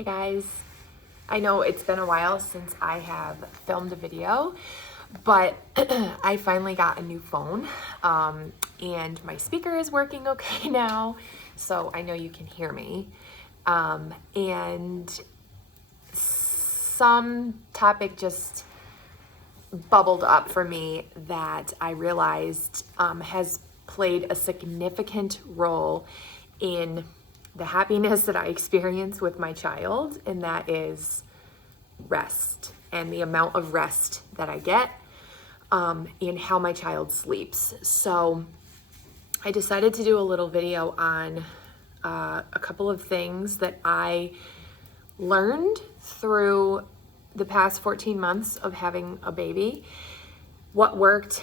Hey guys, I know it's been a while since I have filmed a video, but I finally got a new phone and my speaker is working okay now, so I know you can hear me. And some topic just bubbled up for me that I realized has played a significant role in the happiness that I experience with my child, and that is rest and the amount of rest that I get and how my child sleeps. So I decided to do a little video on a couple of things that I learned through the past 14 months of having a baby, what worked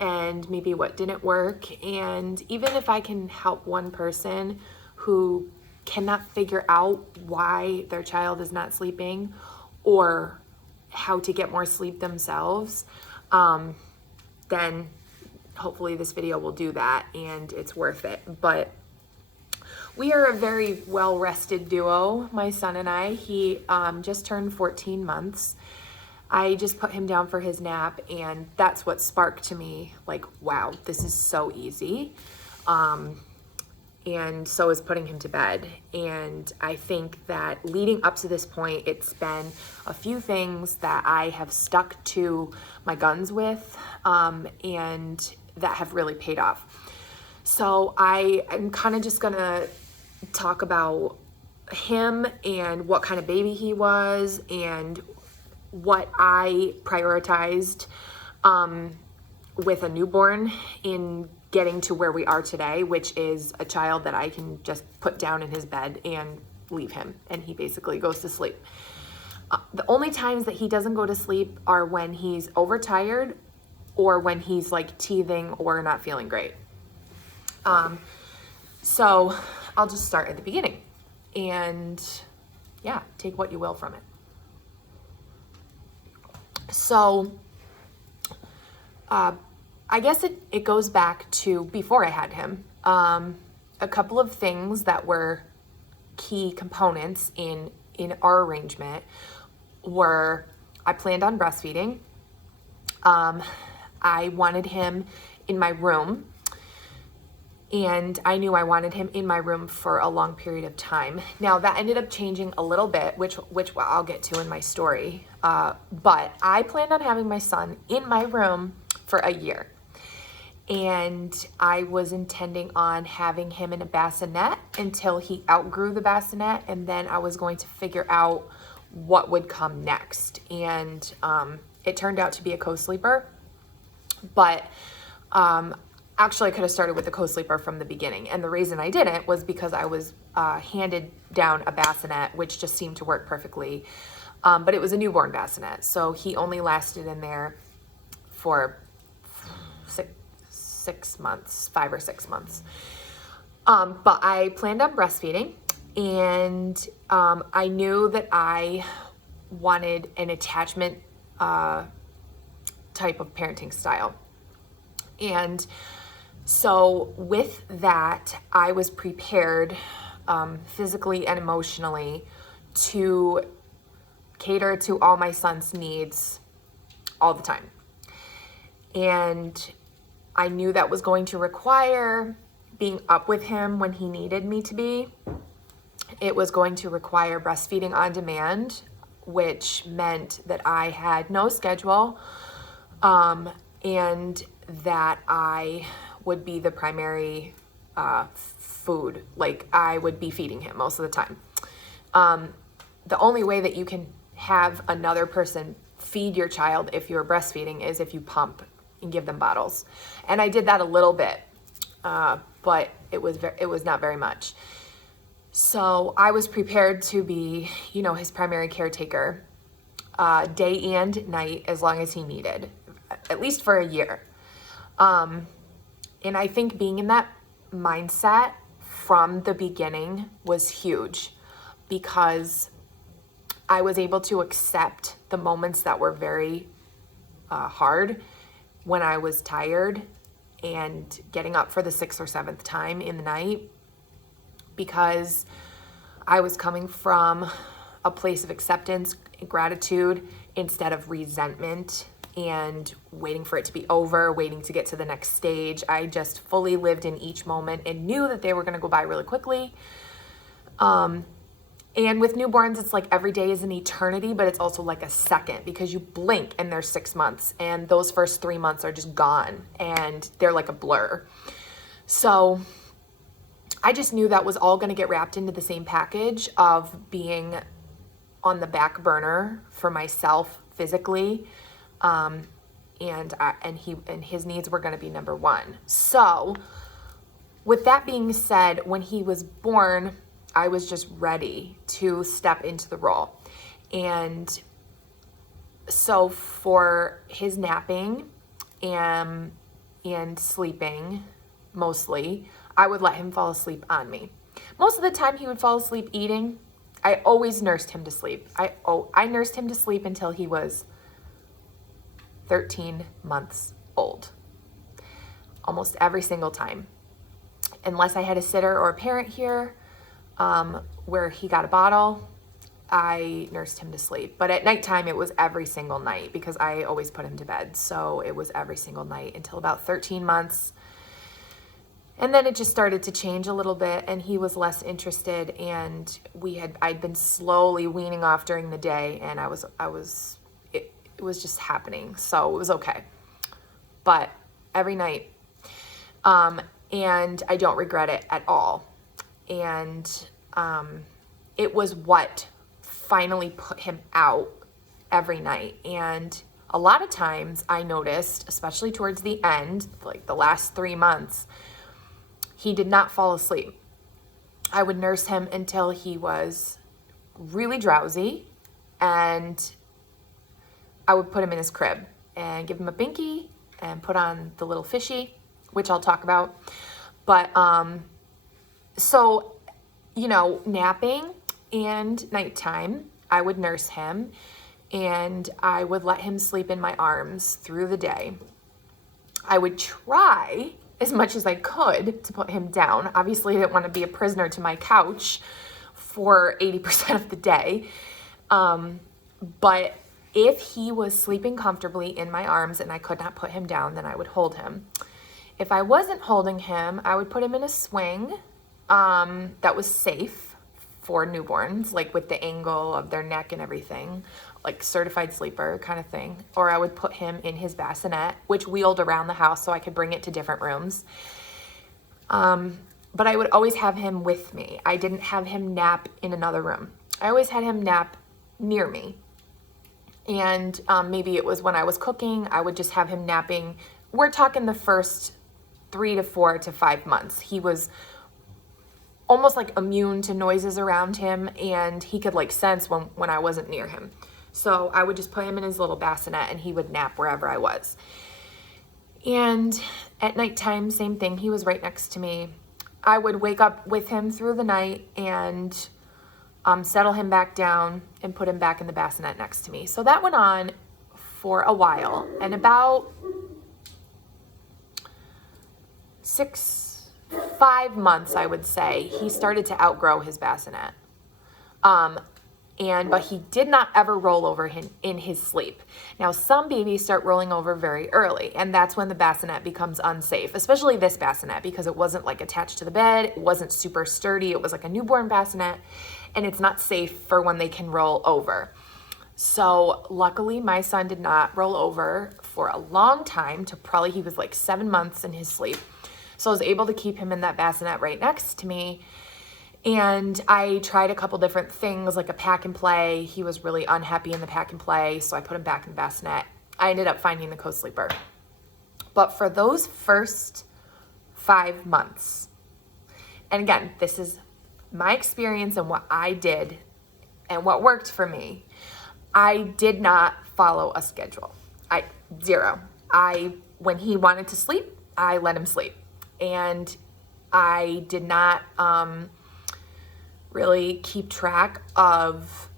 and maybe what didn't work, and even if I can help one person who cannot figure out why their child is not sleeping or how to get more sleep themselves, then hopefully this video will do that and it's worth it. But we are a very well-rested duo, my son and I. He just turned 14 months. I just put him down for his nap, and that's what sparked to me, like, wow, this is so easy. And so is putting him to bed. And I think that leading up to this point, it's been a few things that I have stuck to my guns with, and that have really paid off. So I am kind of just gonna talk about him and what kind of baby he was and what I prioritized with a newborn in getting to where we are today, which is a child that I can just put down in his bed and leave him, and he basically goes to sleep. The only times that he doesn't go to sleep are when he's overtired or when he's like teething or not feeling great. So I'll just start at the beginning and yeah, take what you will from it. So I guess it goes back to before I had him. A couple of things that were key components in our arrangement were I planned on breastfeeding. I wanted him in my room, and I knew I wanted him in my room for a long period of time. Now that ended up changing a little bit, which I'll get to in my story. But I planned on having my son in my room for a year. And I was intending on having him in a bassinet until he outgrew the bassinet, and then I was going to figure out what would come next. And it turned out to be a co-sleeper, but actually I could have started with the co-sleeper from the beginning. And the reason I didn't was because I was handed down a bassinet, which just seemed to work perfectly. But it was a newborn bassinet, so he only lasted in there for 6 months, 5 or 6 months. But I planned on breastfeeding, and I knew that I wanted an attachment type of parenting style. And so with that, I was prepared physically and emotionally to cater to all my son's needs all the time. And I knew that was going to require being up with him when he needed me to be. It was going to require breastfeeding on demand, which meant that I had no schedule, and that I would be the primary food. Like, I would be feeding him most of the time. The only way that you can have another person feed your child if you're breastfeeding is if you pump and give them bottles. And I did that a little bit, but it was not very much. So I was prepared to be, his primary caretaker, day and night, as long as he needed, at least for a year. And I think being in that mindset from the beginning was huge, because I was able to accept the moments that were very hard when I was tired and getting up for the 6th or 7th time in the night, because I was coming from a place of acceptance and gratitude instead of resentment and waiting for it to be over, waiting to get to the next stage. I just fully lived in each moment and knew that they were going to go by really quickly. And with newborns, it's like every day is an eternity, but it's also like a second, because you blink and they're 6 months, and those first 3 months are just gone and they're like a blur. So I just knew that was all going to get wrapped into the same package of being on the back burner for myself physically. And his needs were going to be number one. So with that being said, when he was born, I was just ready to step into the role. And so for his napping and sleeping, mostly, I would let him fall asleep on me. Most of the time he would fall asleep eating. I always nursed him to sleep. I nursed him to sleep until he was 13 months old. Almost every single time. Unless I had a sitter or a parent here, where he got a bottle, I nursed him to sleep. But at nighttime, it was every single night because I always put him to bed. So it was every single night until about 13 months. And then it just started to change a little bit, and he was less interested, and I'd been slowly weaning off during the day, and it was just happening. So it was okay. But every night, and I don't regret it at all. And it was what finally put him out every night. And a lot of times I noticed, especially towards the end, like the last 3 months, he did not fall asleep. I would nurse him until he was really drowsy, and I would put him in his crib and give him a binky and put on the little fishy, which I'll talk about. But so, napping and nighttime, I would nurse him, and I would let him sleep in my arms through the day. I would try as much as I could to put him down. Obviously, I didn't want to be a prisoner to my couch for 80% of the day. But if he was sleeping comfortably in my arms and I could not put him down, then I would hold him. If I wasn't holding him, I would put him in a swing that was safe for newborns, like with the angle of their neck and everything, like certified sleeper kind of thing. Or I would put him in his bassinet, which wheeled around the house so I could bring it to different rooms. But I would always have him with me. I didn't have him nap in another room. I always had him nap near me. And maybe it was when I was cooking, I would just have him napping. We're talking the first 3 to 4 to 5 months. He was almost like immune to noises around him, and he could like sense when I wasn't near him. So I would just put him in his little bassinet and he would nap wherever I was. And at nighttime, same thing. He was right next to me. I would wake up with him through the night and settle him back down and put him back in the bassinet next to me. So that went on for a while, and about 5 months, I would say, he started to outgrow his bassinet. But he did not ever roll over in his sleep. Now, some babies start rolling over very early, and that's when the bassinet becomes unsafe, especially this bassinet, because it wasn't like attached to the bed. It wasn't super sturdy. It was like a newborn bassinet, and it's not safe for when they can roll over. So luckily, my son did not roll over for a long time, to probably he was like 7 months in his sleep. So I was able to keep him in that bassinet right next to me. And I tried a couple different things, like a pack and play. He was really unhappy in the pack and play, so I put him back in the bassinet. I ended up finding the co-sleeper. But for those first 5 months, and again, this is my experience and what I did and what worked for me, I did not follow a schedule. Zero. When he wanted to sleep, I let him sleep. And I did not really keep track of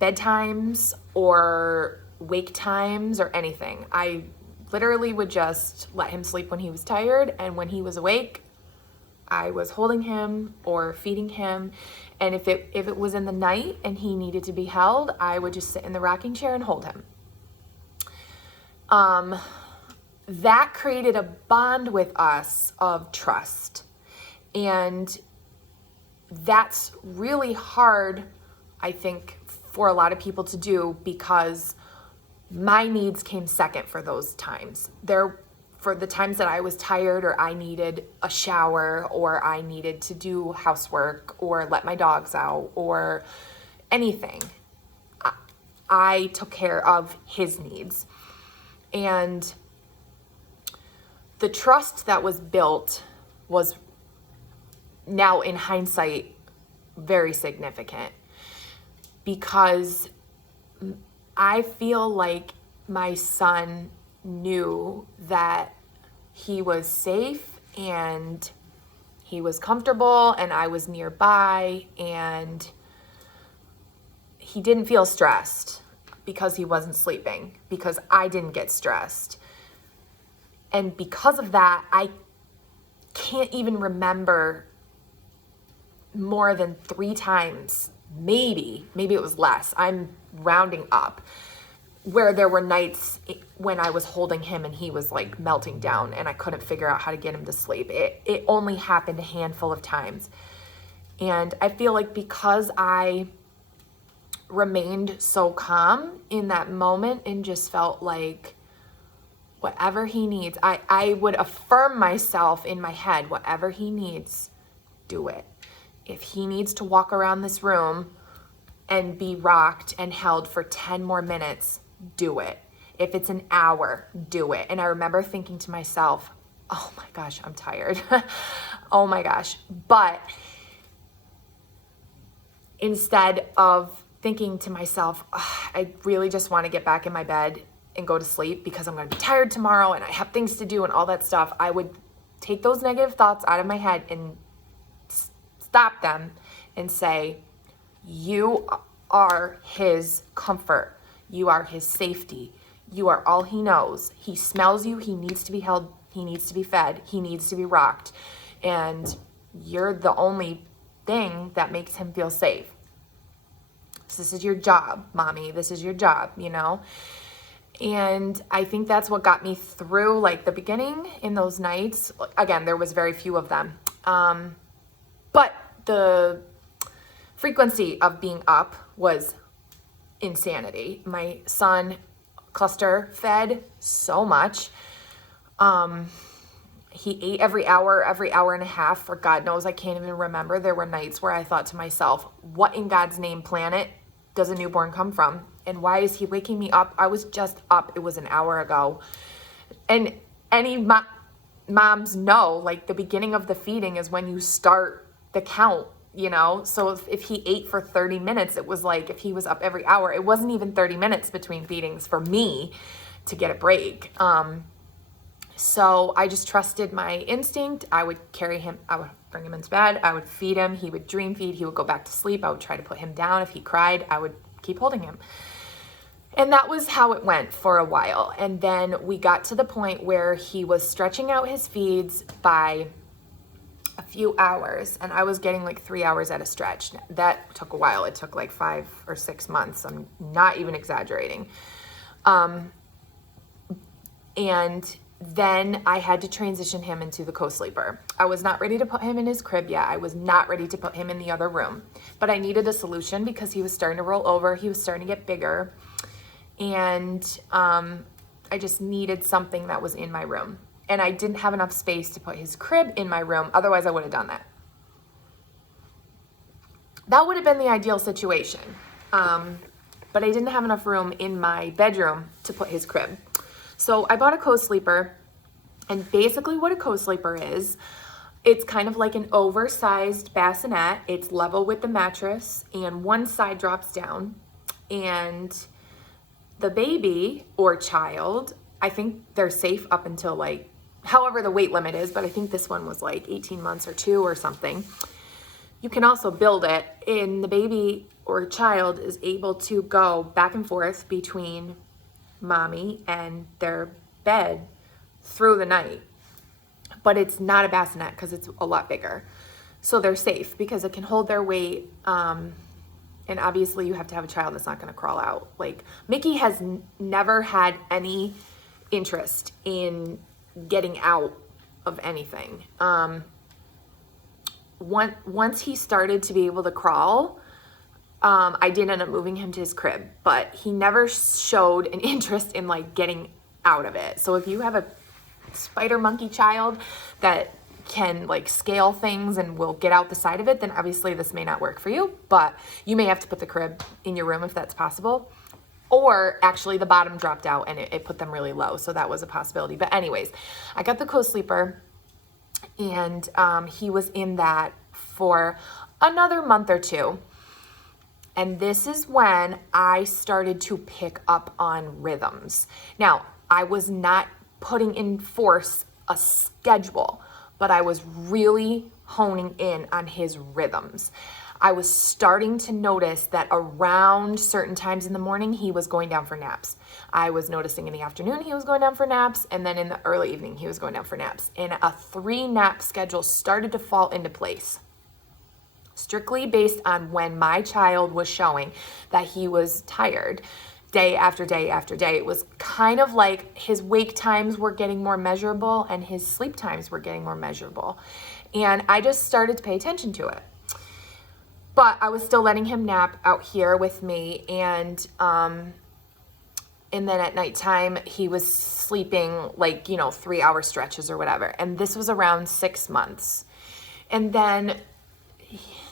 bedtimes or wake times or anything. I literally would just let him sleep when he was tired, and when he was awake, I was holding him or feeding him. And if it was in the night and he needed to be held, I would just sit in the rocking chair and hold him. That created a bond with us of trust. And that's really hard, I think, for a lot of people to do, because my needs came second for those times. For the times that I was tired, or I needed a shower, or I needed to do housework, or let my dogs out, or anything, I took care of his needs. And the trust that was built was, now in hindsight, very significant, because I feel like my son knew that he was safe and he was comfortable and I was nearby, and he didn't feel stressed because he wasn't sleeping, because I didn't get stressed. And because of that, I can't even remember more than 3 times, maybe it was less, I'm rounding up, where there were nights when I was holding him and he was like melting down and I couldn't figure out how to get him to sleep. It only happened a handful of times. And I feel like because I remained so calm in that moment and just felt like whatever he needs, I would affirm myself in my head, whatever he needs, do it. If he needs to walk around this room and be rocked and held for 10 more minutes, do it. If it's an hour, do it. And I remember thinking to myself, oh my gosh, I'm tired. Oh my gosh. But instead of thinking to myself, I really just want to get back in my bed and go to sleep because I'm going to be tired tomorrow and I have things to do and all that stuff, I would take those negative thoughts out of my head and stop them and say, you are his comfort. You are his safety. You are all he knows. He smells you. He needs to be held. He needs to be fed. He needs to be rocked. And you're the only thing that makes him feel safe. So this is your job, mommy. This is your job, you know? And I think that's what got me through like the beginning in those nights. Again, there was very few of them. But the frequency of being up was insanity. My son cluster fed so much. He ate every hour and a half for God knows, I can't even remember. There were nights where I thought to myself, what in God's name planet does a newborn come from? And why is he waking me up? I was just up. It was an hour ago. And any moms know, like, the beginning of the feeding is when you start the count, you know? So if he ate for 30 minutes, it was like if he was up every hour, it wasn't even 30 minutes between feedings for me to get a break. So I just trusted my instinct. I would carry him, I would bring him into bed, I would feed him, he would dream feed, he would go back to sleep, I would try to put him down. If he cried, I would keep holding him. And that was how it went for a while. And then we got to the point where he was stretching out his feeds by a few hours, and I was getting like 3 hours at a stretch. That took a while. It took like 5 or 6 months. I'm not even exaggerating. And then I had to transition him into the co-sleeper. I was not ready to put him in his crib yet. I was not ready to put him in the other room, but I needed a solution because he was starting to roll over. He was starting to get bigger. And I just needed something that was in my room. And I didn't have enough space to put his crib in my room. Otherwise, I would have done that. That would have been the ideal situation. But I didn't have enough room in my bedroom to put his crib. So I bought a co-sleeper. And basically what a co-sleeper is, it's kind of like an oversized bassinet. It's level with the mattress and one side drops down. And the baby or child, I think they're safe up until like, however the weight limit is, but I think this one was like 18 months or 2 or something. You can also build it, and the baby or child is able to go back and forth between mommy and their bed through the night. but it's not a bassinet because it's a lot bigger. So they're safe because it can hold their weight. And obviously you have to have a child that's not going to crawl out. Like Mickey has never had any interest in getting out of anything. Once he started to be able to crawl, I did end up moving him to his crib, but he never showed an interest in like getting out of it. So if you have a spider monkey child that can like scale things and will get out the side of it, then obviously this may not work for you, but you may have to put the crib in your room if that's possible. Or actually the bottom dropped out and it put them really low. So that was a possibility. But anyways, I got the co-sleeper and he was in that for another month or two. And this is when I started to pick up on rhythms. Now, I was not putting in force a schedule, but I was really honing in on his rhythms. I was starting to notice that around certain times in the morning, he was going down for naps. I was noticing in the afternoon, he was going down for naps. And then in the early evening, he was going down for naps. And a 3-nap schedule started to fall into place, strictly based on when my child was showing that he was tired day after day after day. It was kind of like his wake times were getting more measurable and his sleep times were getting more measurable. And I just started to pay attention to it. But I was still letting him nap out here with me. And then at nighttime, he was sleeping like, 3-hour stretches or whatever. And this was around 6 months. And then,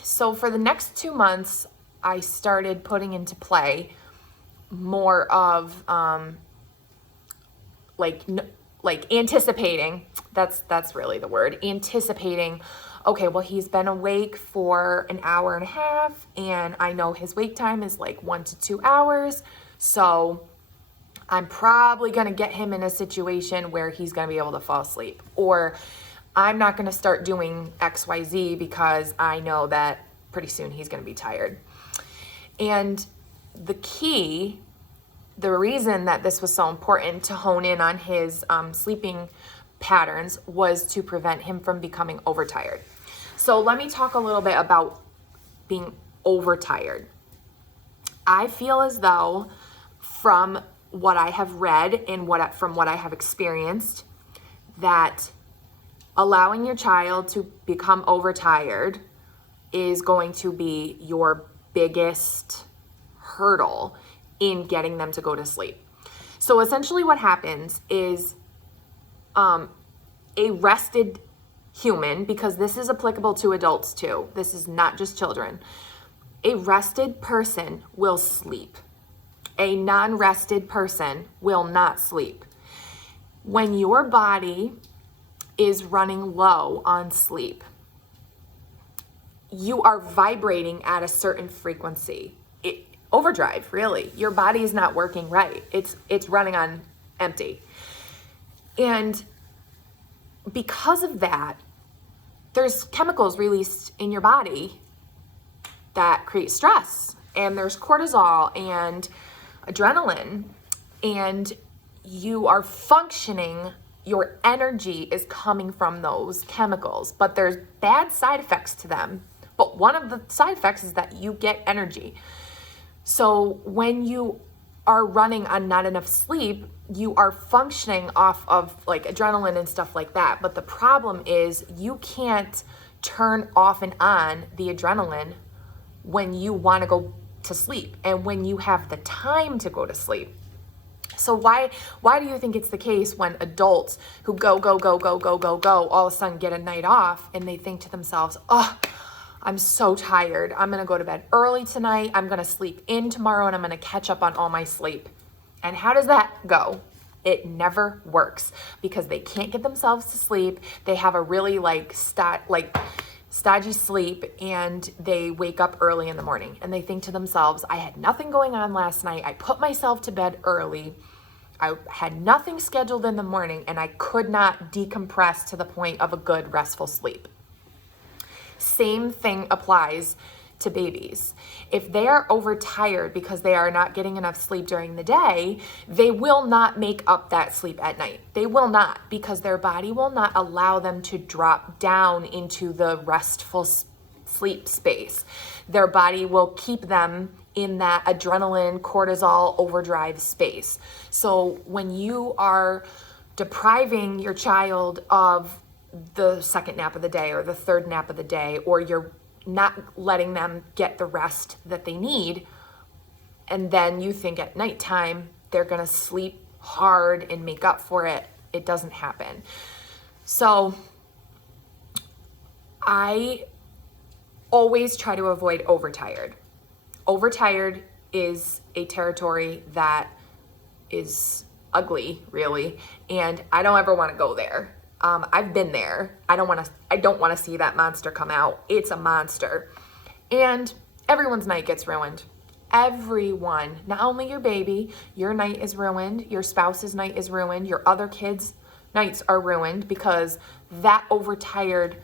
so for the next 2 months, I started putting into play more of like anticipating. That's really the word. Anticipating. Okay, well, he's been awake for an hour and a half, and I know his wake time is like 1 to 2 hours. So I'm probably going to get him in a situation where he's going to be able to fall asleep, or I'm not going to start doing XYZ because I know that pretty soon he's going to be tired. And the reason that this was so important to hone in on his sleeping patterns was to prevent him from becoming overtired. So let me talk a little bit about being overtired. I feel as though from what I have read and from what I have experienced, that allowing your child to become overtired is going to be your biggest hurdle in getting them to go to sleep. So essentially what happens is a rested human, because this is applicable to adults too, this is not just children, a rested person will sleep. A non-rested person will not sleep. When your body is running low on sleep, you are vibrating at a certain frequency. Overdrive, really. Your body is not working right. It's running on empty. And because of that, there's chemicals released in your body that create stress. And there's cortisol and adrenaline. And you are functioning, your energy is coming from those chemicals. But there's bad side effects to them. But one of the side effects is that you get energy. So when you are running on not enough sleep, you are functioning off of like adrenaline and stuff like that. But the problem is you can't turn off and on the adrenaline when you want to go to sleep and when you have the time to go to sleep. So why do you think it's the case when adults who go, all of a sudden get a night off and they think to themselves, oh, I'm so tired. I'm going to go to bed early tonight. I'm going to sleep in tomorrow and I'm going to catch up on all my sleep. And how does that go? It never works because they can't get themselves to sleep. They have a really stodgy sleep and they wake up early in the morning and they think to themselves, I had nothing going on last night. I put myself to bed early. I had nothing scheduled in the morning and I could not decompress to the point of a good restful sleep. Same thing applies to babies. If they are overtired because they are not getting enough sleep during the day, they will not make up that sleep at night. They will not, because their body will not allow them to drop down into the restful sleep space. Their body will keep them in that adrenaline, cortisol overdrive space. So when you are depriving your child of the second nap of the day or the third nap of the day, or you're not letting them get the rest that they need, and then you think at nighttime they're gonna sleep hard and make up for it, it doesn't happen. So I always try to avoid overtired. Overtired is a territory that is ugly, really, and I don't ever want to go there. I've been there. I don't want to see that monster come out. It's a monster. And everyone's night gets ruined. Everyone, not only your baby, your night is ruined, your spouse's night is ruined, your other kids' nights are ruined, because that overtired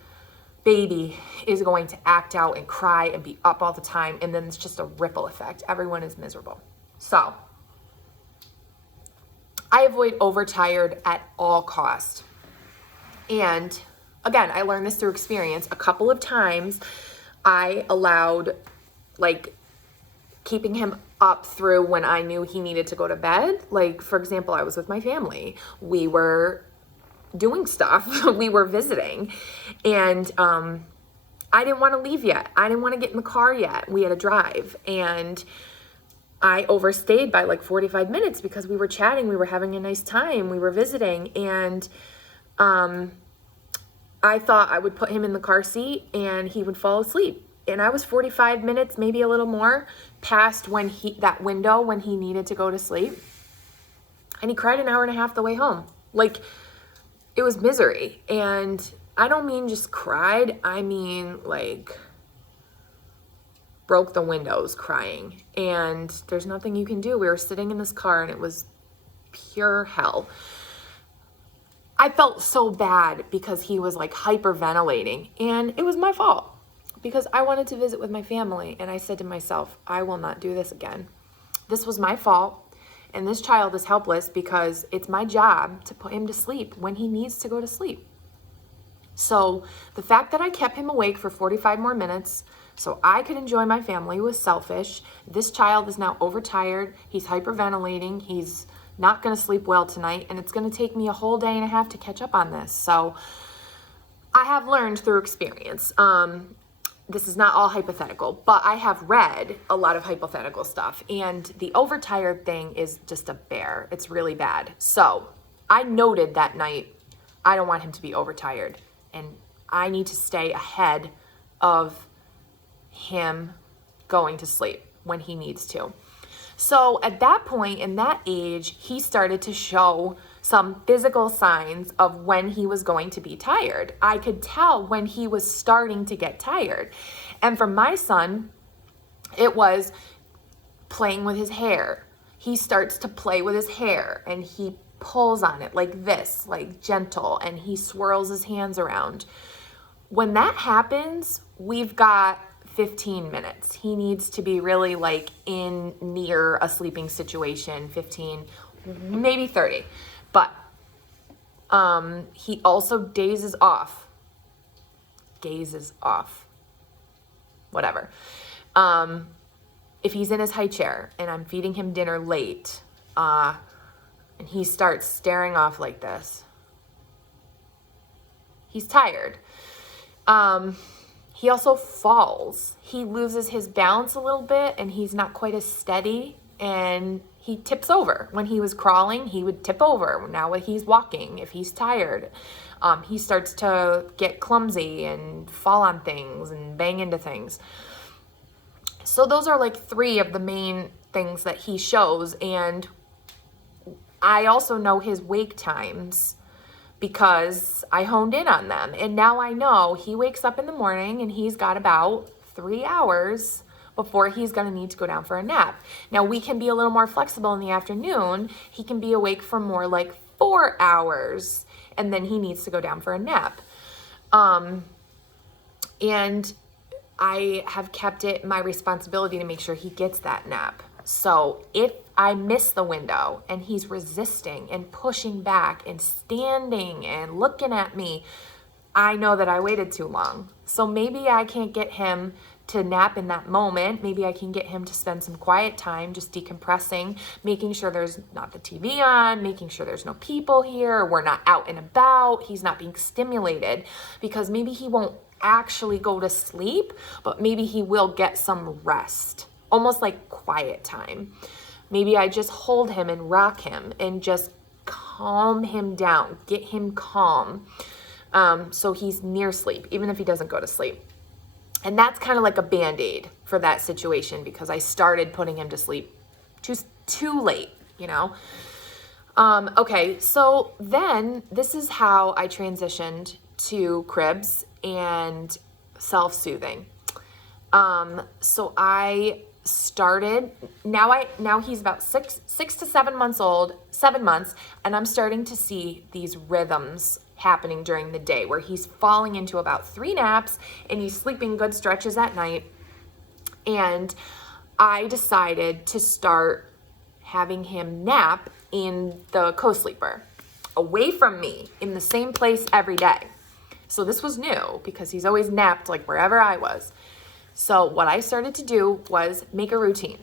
baby is going to act out and cry and be up all the time, and then it's just a ripple effect. Everyone is miserable. So I avoid overtired at all costs. And again, I learned this through experience. A couple of times I allowed, like, keeping him up through when I knew he needed to go to bed. Like, for example, I was with my family. We were doing stuff. We were visiting. And I didn't want to leave yet. I didn't want to get in the car yet. We had a drive. And I overstayed by like 45 minutes because we were chatting. We were having a nice time. We were visiting. And I thought I would put him in the car seat and he would fall asleep. And I was 45 minutes, maybe a little more, past that window when he needed to go to sleep. And he cried an hour and a half the way home. Like, it was misery. And I don't mean just cried. I mean, like, broke the windows crying. And there's nothing you can do. We were sitting in this car and it was pure hell. I felt so bad because he was like hyperventilating, and it was my fault because I wanted to visit with my family. And I said to myself, I will not do this again. This was my fault. And this child is helpless because it's my job to put him to sleep when he needs to go to sleep. So the fact that I kept him awake for 45 more minutes so I could enjoy my family was selfish. This child is now overtired. He's hyperventilating. He's not going to sleep well tonight, and it's going to take me a whole day and a half to catch up on this. So I have learned through experience. This is not all hypothetical, but I have read a lot of hypothetical stuff, and the overtired thing is just a bear. It's really bad. So I noted that night, I don't want him to be overtired, and I need to stay ahead of him going to sleep when he needs to. So at that point, in that age, he started to show some physical signs of when he was going to be tired. I could tell when he was starting to get tired. And for my son, it was playing with his hair. He starts to play with his hair and he pulls on it like this, like gentle, and he swirls his hands around. When that happens, we've got 15 minutes. He needs to be really like in near a sleeping situation, 15, maybe 30. But he also gazes off. Whatever. If he's in his high chair and I'm feeding him dinner late, and he starts staring off like this, he's tired. He also falls. He loses his balance a little bit and he's not quite as steady, and he tips over. When he was crawling, he would tip over. Now when he's walking, if he's tired, he starts to get clumsy and fall on things and bang into things. So those are like 3 of the main things that he shows. And I also know his wake times because I honed in on them. And now I know he wakes up in the morning and he's got about 3 hours before he's going to need to go down for a nap. Now we can be a little more flexible in the afternoon. He can be awake for more like 4 hours and then he needs to go down for a nap. And I have kept it my responsibility to make sure he gets that nap. So if I miss the window and he's resisting and pushing back and standing and looking at me, I know that I waited too long. So maybe I can't get him to nap in that moment. Maybe I can get him to spend some quiet time just decompressing, making sure there's not the TV on, making sure there's no people here, we're not out and about, he's not being stimulated, because maybe he won't actually go to sleep, but maybe he will get some rest, almost like quiet time. Maybe I just hold him and rock him and just calm him down, get him calm, so he's near sleep, even if he doesn't go to sleep. And that's kind of like a Band-Aid for that situation, because I started putting him to sleep too late, you know? Okay, so then this is how I transitioned to cribs and self-soothing. So I started, now he's about six to 7 months old, 7 months, and I'm starting to see these rhythms happening during the day where he's falling into about 3 naps and he's sleeping good stretches at night. And I decided to start having him nap in the co-sleeper, away from me, in the same place every day. So this was new because he's always napped like wherever I was. So what I started to do was make a routine.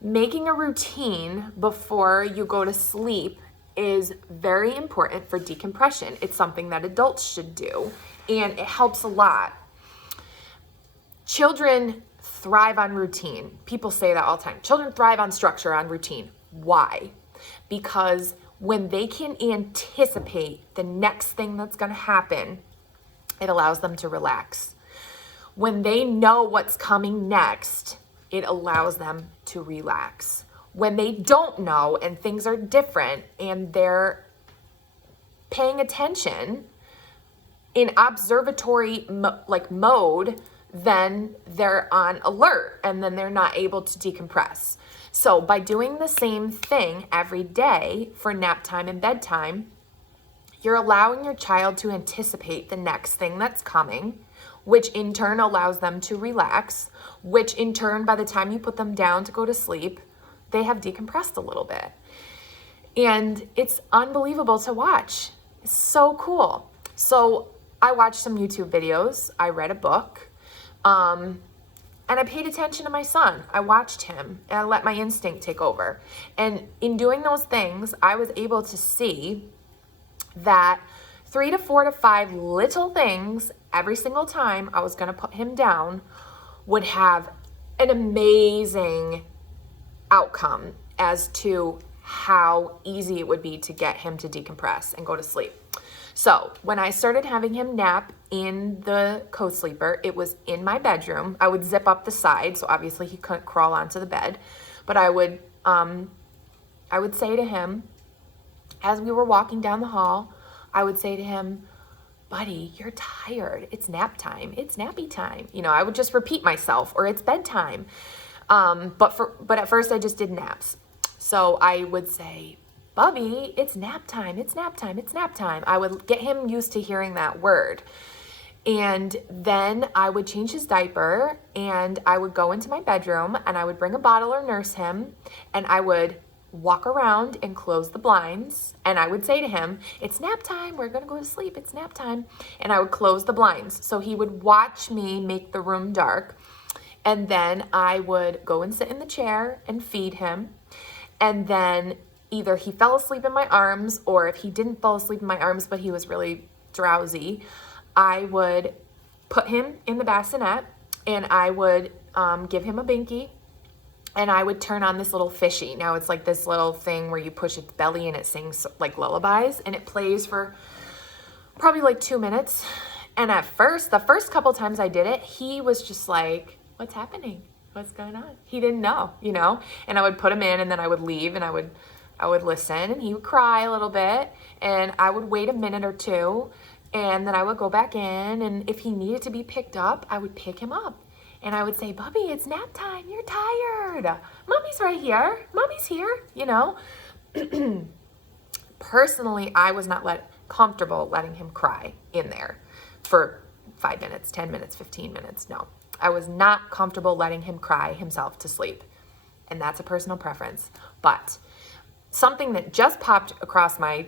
Making a routine before you go to sleep is very important for decompression. It's something that adults should do, and it helps a lot. Children thrive on routine. People say that all the time. Children thrive on structure, on routine. Why? Because when they can anticipate the next thing that's going to happen, it allows them to relax. When they know what's coming next, it allows them to relax. When they don't know and things are different and they're paying attention in observatory mode, then they're on alert and then they're not able to decompress. So by doing the same thing every day for nap time and bedtime, you're allowing your child to anticipate the next thing that's coming, which in turn allows them to relax, which in turn, by the time you put them down to go to sleep, they have decompressed a little bit. And it's unbelievable to watch. It's so cool. So I watched some YouTube videos, I read a book, and I paid attention to my son. I watched him and I let my instinct take over. And in doing those things, I was able to see that 3 to 4 to 5 little things every single time I was going to put him down would have an amazing outcome as to how easy it would be to get him to decompress and go to sleep. So when I started having him nap in the co-sleeper, it was in my bedroom. I would zip up the side, so obviously he couldn't crawl onto the bed, but I would say to him, as we were walking down the hall, I would say to him, buddy, you're tired. It's nap time. It's nappy time. You know, I would just repeat myself, or it's bedtime. But at first I just did naps. So I would say, Bubby, it's nap time. It's nap time. It's nap time. I would get him used to hearing that word. And then I would change his diaper and I would go into my bedroom and I would bring a bottle or nurse him and I would walk around and close the blinds, and I would say to him, it's nap time, we're gonna go to sleep, it's nap time, and I would close the blinds. So he would watch me make the room dark, and then I would go and sit in the chair and feed him, and then either he fell asleep in my arms, or if he didn't fall asleep in my arms but he was really drowsy, I would put him in the bassinet and I would give him a binky. And I would turn on this little fishy. Now it's like this little thing where you push its belly and it sings like lullabies, and it plays for probably like 2 minutes. And at first, the first couple times I did it, he was just like, what's happening? What's going on? He didn't know, you know? And I would put him in and then I would leave and I would listen, and he would cry a little bit and I would wait a minute or two and then I would go back in, and if he needed to be picked up, I would pick him up. And I would say, Bubby, it's nap time. You're tired. Mommy's right here. Mommy's here, you know. Personally, I was not comfortable letting him cry in there for 5 minutes, 10 minutes, 15 minutes. No. I was not comfortable letting him cry himself to sleep. And that's a personal preference. But something that just popped across my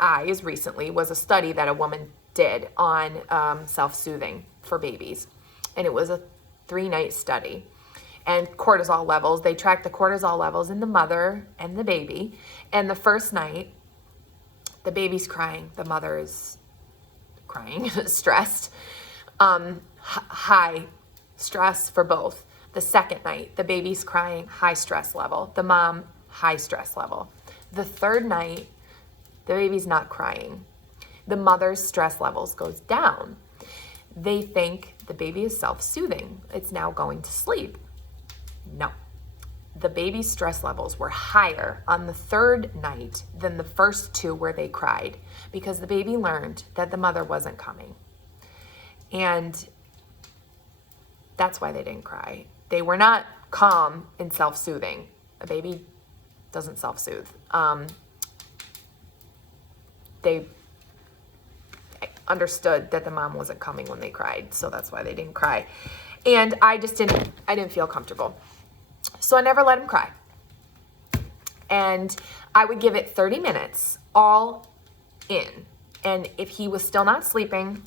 eyes recently was a study that a woman did on self-soothing for babies. And it was a 3-night study. And cortisol levels, they tracked the cortisol levels in the mother and the baby. And the first night, the baby's crying, the mother is crying, stressed, high stress for both. The second night, the baby's crying, high stress level. The mom, high stress level. The third night, the baby's not crying. The mother's stress levels goes down. They think the baby is self-soothing. It's now going to sleep. No. The baby's stress levels were higher on the third night than the first 2 where they cried, because the baby learned that the mother wasn't coming. And that's why they didn't cry. They were not calm and self-soothing. A baby doesn't self-soothe. They understood that the mom wasn't coming when they cried, so that's why they didn't cry. And I didn't feel comfortable. So I never let him cry. And I would give it 30 minutes all in. And if he was still not sleeping,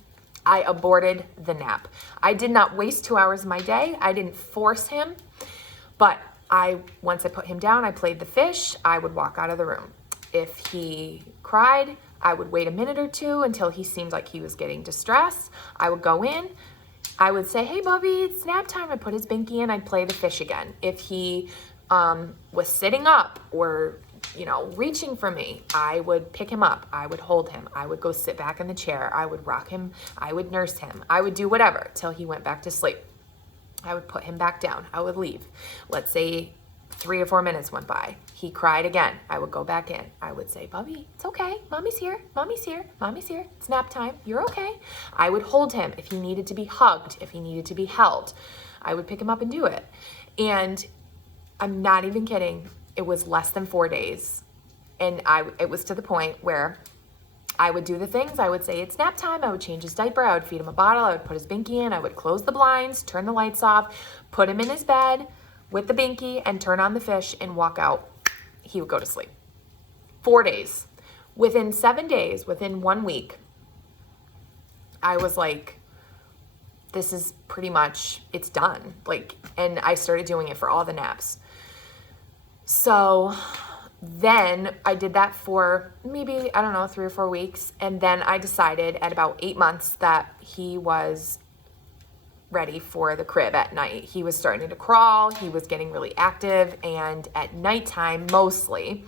I aborted the nap. I did not waste 2 hours of my day. I didn't force him. But once I put him down, I played the fish. I would walk out of the room. If he cried, I would wait a minute or 2 until he seemed like he was getting distressed. I would go in. I would say, hey, Bubby, it's nap time. I'd put his binky in. I'd play the fish again. If he was sitting up or, reaching for me, I would pick him up. I would hold him. I would go sit back in the chair. I would rock him. I would nurse him. I would do whatever till he went back to sleep. I would put him back down. I would leave. Let's say 3 or 4 minutes went by. He cried again. I would go back in. I would say, Bubby, it's okay. Mommy's here. Mommy's here. Mommy's here. It's nap time. You're okay. I would hold him if he needed to be hugged, if he needed to be held. I would pick him up and do it. And I'm not even kidding. It was less than 4 days. And it was to the point where I would do the things. I would say, it's nap time. I would change his diaper. I would feed him a bottle. I would put his binky in. I would close the blinds, turn the lights off, put him in his bed with the binky and turn on the fish and walk out. He would go to sleep. 4 days. Within 7 days, within 1 week, I was like, this is pretty much, it's done. And I started doing it for all the naps. So then I did that for maybe, 3 or 4 weeks. And then I decided at about 8 months that he was ready for the crib at night. He was starting to crawl. He was getting really active. And at nighttime, mostly,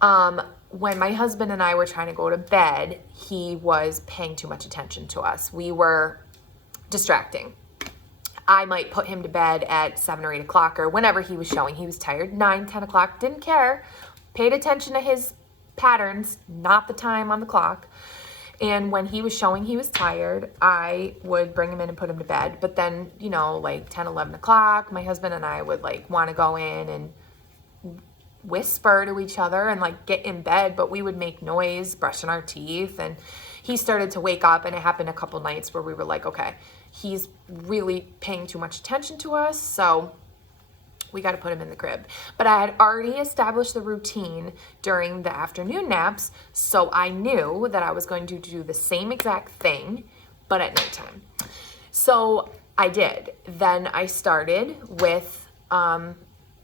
when my husband and I were trying to go to bed, he was paying too much attention to us. We were distracting. I might put him to bed at 7 or 8 o'clock or whenever he was showing. He was tired, 9, 10 o'clock, didn't care. Paid attention to his patterns, not the time on the clock. And when he was showing he was tired, I would bring him in and put him to bed. But then, 10, 11 o'clock, my husband and I would want to go in and whisper to each other and get in bed, but we would make noise brushing our teeth. And he started to wake up, and it happened a couple nights where we were like, okay, he's really paying too much attention to us, so we got to put him in the crib. But I had already established the routine during the afternoon naps, so I knew that I was going to do the same exact thing, but at nighttime. So I did. Then I started with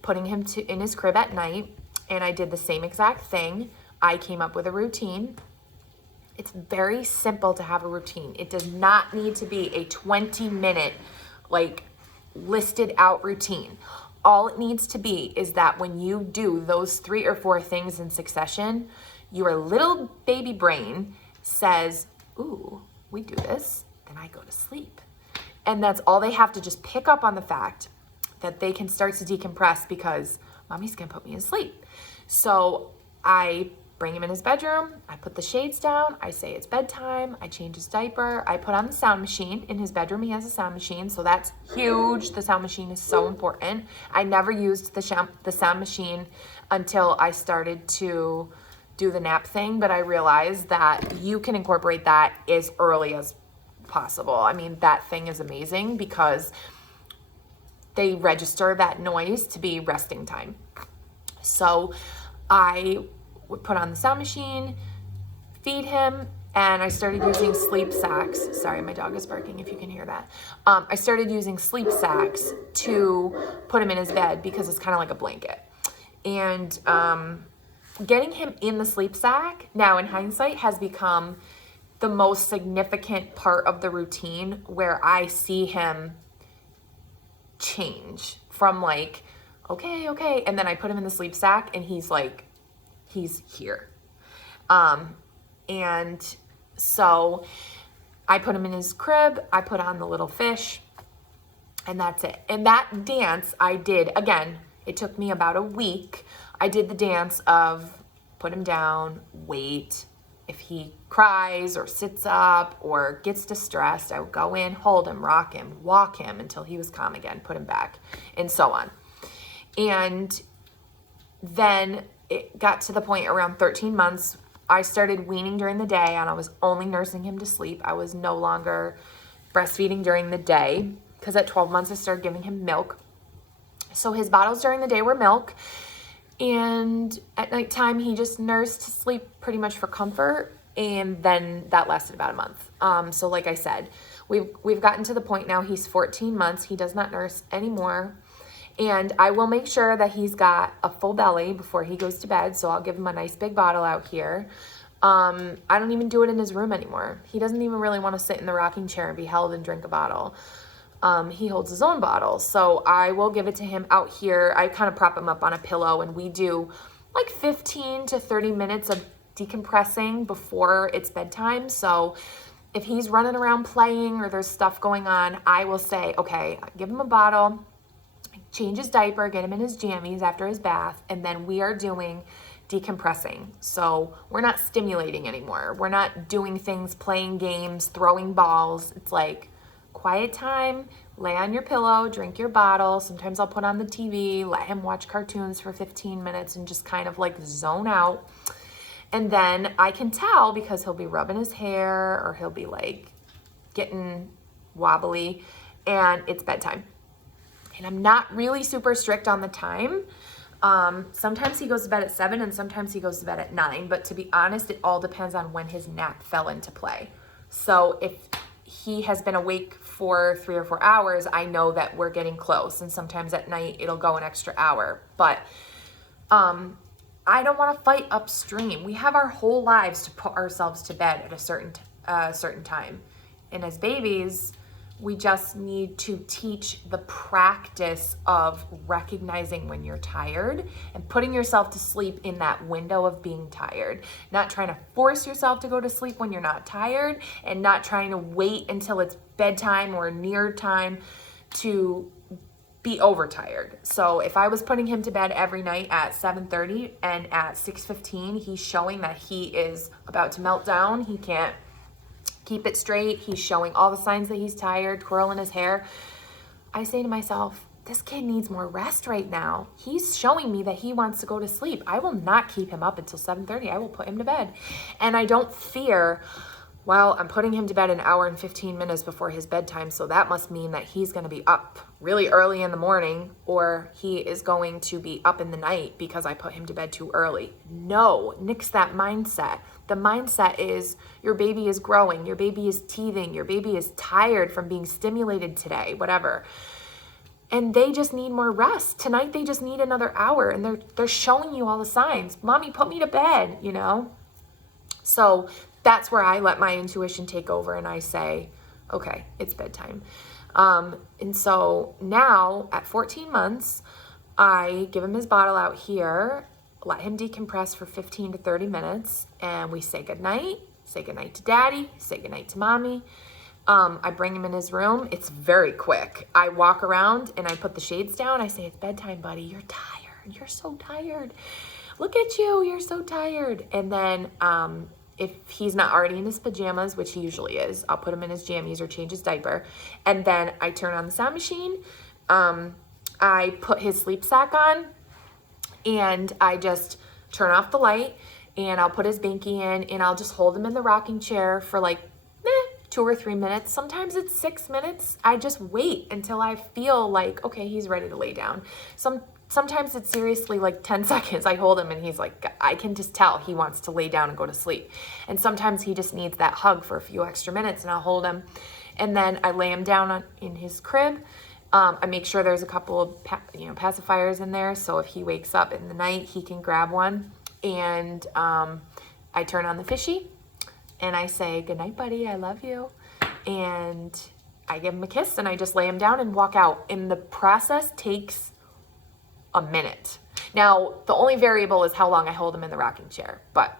putting him in his crib at night, and I did the same exact thing. I came up with a routine. It's very simple to have a routine. It does not need to be a 20-minute, listed out routine. All it needs to be is that when you do those 3 or 4 things in succession, your little baby brain says, ooh, we do this, then I go to sleep. And that's all they have to just pick up on, the fact that they can start to decompress because mommy's gonna put me to sleep. So I bring him in his bedroom, I put the shades down, I say it's bedtime, I change his diaper, I put on the sound machine. In his bedroom, he has a sound machine, so that's huge. The sound machine is so important. I never used the sound machine until I started to do the nap thing, but I realized that you can incorporate that as early as possible. I mean, that thing is amazing because they register that noise to be resting time. So I would put on the sound machine, feed him, and I started using sleep sacks. Sorry, my dog is barking if you can hear that. I started using sleep sacks to put him in his bed because it's kind of like a blanket. And getting him in the sleep sack, now in hindsight, has become the most significant part of the routine where I see him change from like, okay, and then I put him in the sleep sack and he's like, he's here. And so I put him in his crib, I put on the little fish, and that's it. And that dance I did, again, it took me about a week. I did the dance of put him down, wait. If he cries or sits up or gets distressed, I would go in, hold him, rock him, walk him until he was calm again, put him back, and so on. And then it got to the point around 13 months, I started weaning during the day and I was only nursing him to sleep. I was no longer breastfeeding during the day because at 12 months I started giving him milk. So his bottles during the day were milk, and at nighttime he just nursed to sleep pretty much for comfort, and then that lasted about a month. So like I said, we've gotten to the point now, he's 14 months, he does not nurse anymore. And I will make sure that he's got a full belly before he goes to bed. So I'll give him a nice big bottle out here. I don't even do it in his room anymore. He doesn't even really want to sit in the rocking chair and be held and drink a bottle. He holds his own bottle. So I will give it to him out here. I kind of prop him up on a pillow and we do like 15 to 30 minutes of decompressing before it's bedtime. So if he's running around playing or there's stuff going on, I will say, okay, give him a bottle, change his diaper, get him in his jammies after his bath, and then we are doing decompressing. So we're not stimulating anymore. We're not doing things, playing games, throwing balls. It's like quiet time, lay on your pillow, drink your bottle. Sometimes I'll put on the TV, let him watch cartoons for 15 minutes and just kind of like zone out. And then I can tell because he'll be rubbing his hair or he'll be like getting wobbly and it's bedtime. And I'm not really super strict on the time. Sometimes he goes to bed at 7 and sometimes he goes to bed at 9. But to be honest, it all depends on when his nap fell into play. So if he has been awake for 3 or 4 hours, I know that we're getting close. And sometimes at night, it'll go an extra hour. But I don't want to fight upstream. We have our whole lives to put ourselves to bed at a certain time. And as babies, we just need to teach the practice of recognizing when you're tired and putting yourself to sleep in that window of being tired. Not trying to force yourself to go to sleep when you're not tired and not trying to wait until it's bedtime or near time to be overtired. So if I was putting him to bed every night at 7:30 and at 6:15 he's showing that he is about to melt down, he can't keep it straight, he's showing all the signs that he's tired, twirling his hair, I say to myself, this kid needs more rest right now. He's showing me that he wants to go to sleep. I will not keep him up until 7:30. I will put him to bed. And I don't fear, well, I'm putting him to bed an hour and 15 minutes before his bedtime, so that must mean that he's going to be up really early in the morning, or he is going to be up in the night because I put him to bed too early. No, nix that mindset. The mindset is your baby is growing, your baby is teething, your baby is tired from being stimulated today, whatever. And they just need more rest. Tonight they just need another hour, and they're showing you all the signs. Mommy, put me to bed, you know? So that's where I let my intuition take over and I say, okay, it's bedtime. And so now at 14 months, I give him his bottle out here, let him decompress for 15 to 30 minutes, and we say goodnight to daddy, say goodnight to mommy. I bring him in his room. It's very quick. I walk around and I put the shades down. I say, it's bedtime, buddy. You're tired. You're so tired. Look at you. You're so tired. And then if he's not already in his pajamas, which he usually is, I'll put him in his jammies or change his diaper. And then I turn on the sound machine. I put his sleep sack on and I just turn off the light and I'll put his binky in and I'll just hold him in the rocking chair for like 2 or 3 minutes. Sometimes it's 6 minutes. I just wait until I feel like, okay, he's ready to lay down. Sometimes it's seriously like 10 seconds. I hold him and he's like, I can just tell he wants to lay down and go to sleep. And sometimes he just needs that hug for a few extra minutes, and I'll hold him. And then I lay him down in his crib. I make sure there's a couple of pacifiers in there, so if he wakes up in the night, he can grab one. And I turn on the fishy and I say, good night, buddy, I love you. And I give him a kiss and I just lay him down and walk out. And the process takes a minute. Now, the only variable is how long I hold him in the rocking chair. But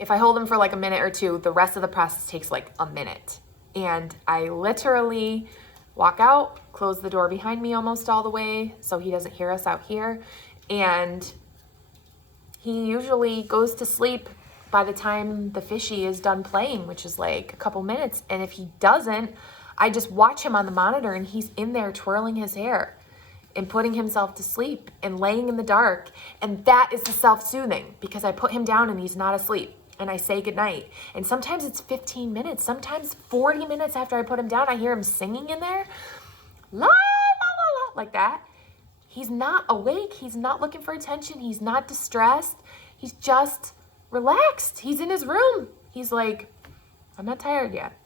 if I hold him for like a minute or two, the rest of the process takes like a minute. And I literally walk out, close the door behind me almost all the way so he doesn't hear us out here. And he usually goes to sleep by the time the fishy is done playing, which is like a couple minutes. And if he doesn't, I just watch him on the monitor and he's in there twirling his hair and putting himself to sleep and laying in the dark. And that is the self-soothing, because I put him down and he's not asleep. And I say goodnight. And sometimes it's 15 minutes, sometimes 40 minutes after I put him down, I hear him singing in there. La, la, la, la, like that. He's not awake. He's not looking for attention. He's not distressed. He's just relaxed. He's in his room. He's like, I'm not tired yet.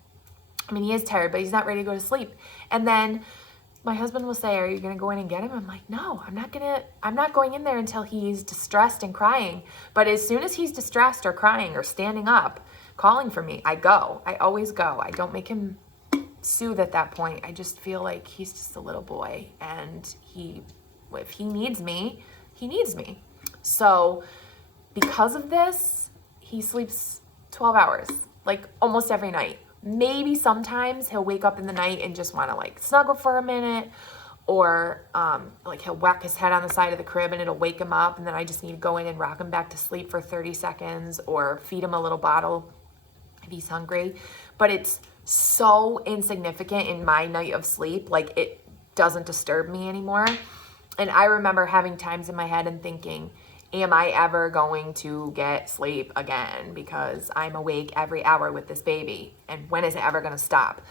I mean, he is tired, but he's not ready to go to sleep. And then my husband will say, are you going to go in and get him? I'm like, no, I'm not going in there until he's distressed and crying. But as soon as he's distressed or crying or standing up, calling for me, I go. I always go. I don't make him soothe at that point. I just feel like he's just a little boy, and if he needs me, he needs me. So because of this, he sleeps 12 hours, like almost every night. Maybe sometimes he'll wake up in the night and just want to like snuggle for a minute, or like he'll whack his head on the side of the crib and it'll wake him up, and then I just need to go in and rock him back to sleep for 30 seconds or feed him a little bottle if he's hungry. But it's so insignificant in my night of sleep, like it doesn't disturb me anymore. And I remember having times in my head and thinking, am I ever going to get sleep again? Because I'm awake every hour with this baby. And when is it ever going to stop?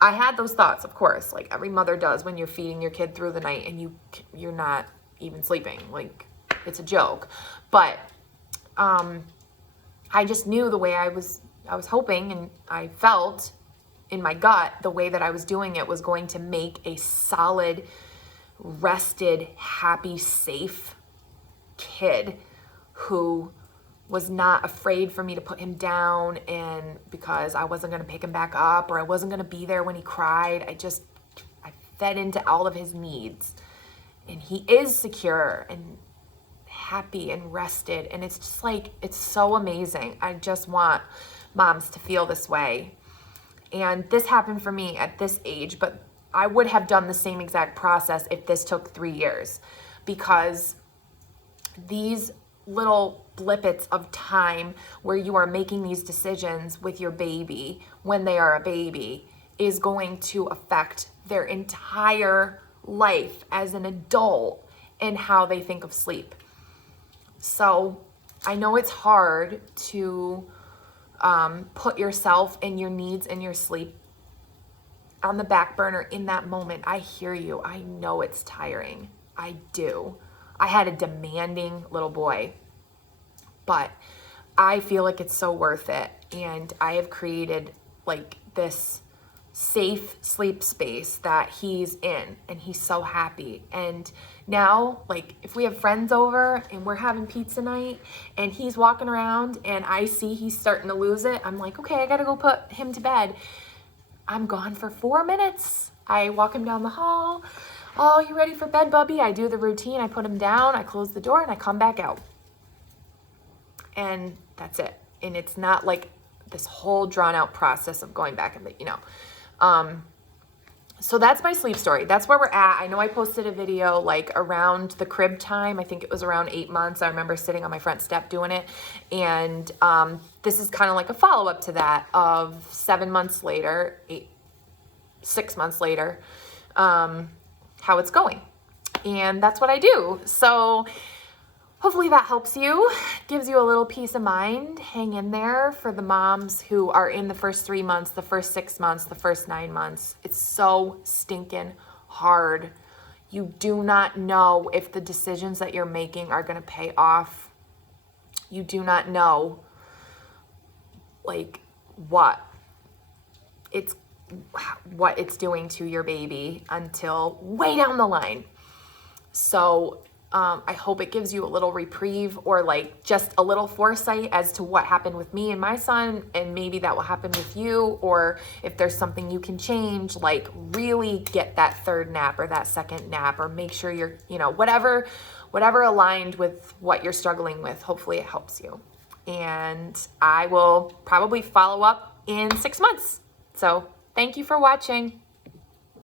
I had those thoughts, of course, like every mother does when you're feeding your kid through the night and you're not even sleeping. Like, it's a joke. But I just knew the way I was hoping, and I felt in my gut the way that I was doing it was going to make a solid, rested, happy, safe kid who was not afraid for me to put him down, and because I wasn't going to pick him back up or I wasn't going to be there when he cried. I fed into all of his needs, and he is secure and happy and rested, and it's just like, it's so amazing. I just want moms to feel this way. And this happened for me at this age, but I would have done the same exact process if this took 3 years, because these little blippets of time where you are making these decisions with your baby when they are a baby is going to affect their entire life as an adult and how they think of sleep. So I know it's hard to put yourself and your needs and your sleep on the back burner in that moment. I hear you. I know it's tiring. I do. I had a demanding little boy, but I feel like it's so worth it. And I have created like this safe sleep space that he's in, and he's so happy. And now, like, if we have friends over and we're having pizza night and he's walking around and I see he's starting to lose it, I'm like, okay, I gotta go put him to bed. I'm gone for 4 minutes. I walk him down the hall. Oh, you ready for bed, bubby? I do the routine. I put him down, I close the door, and I come back out. And that's it. And it's not like this whole drawn out process of going back and, so that's my sleep story. That's where we're at. I know I posted a video like around the crib time. I think it was around 8 months. I remember sitting on my front step doing it. And this is kind of like a follow-up to that of 6 months later, how it's going. And that's what I do. So hopefully that helps you, gives you a little peace of mind. Hang in there for the moms who are in the first 3 months, the first 6 months, the first 9 months. It's so stinking hard. You do not know if the decisions that you're making are going to pay off. You do not know like what it's doing to your baby until way down the line. So I hope it gives you a little reprieve or like just a little foresight as to what happened with me and my son, and maybe that will happen with you, or if there's something you can change, like really get that third nap or that second nap, or make sure you're, whatever aligned with what you're struggling with. Hopefully it helps you. And I will probably follow up in 6 months. So thank you for watching.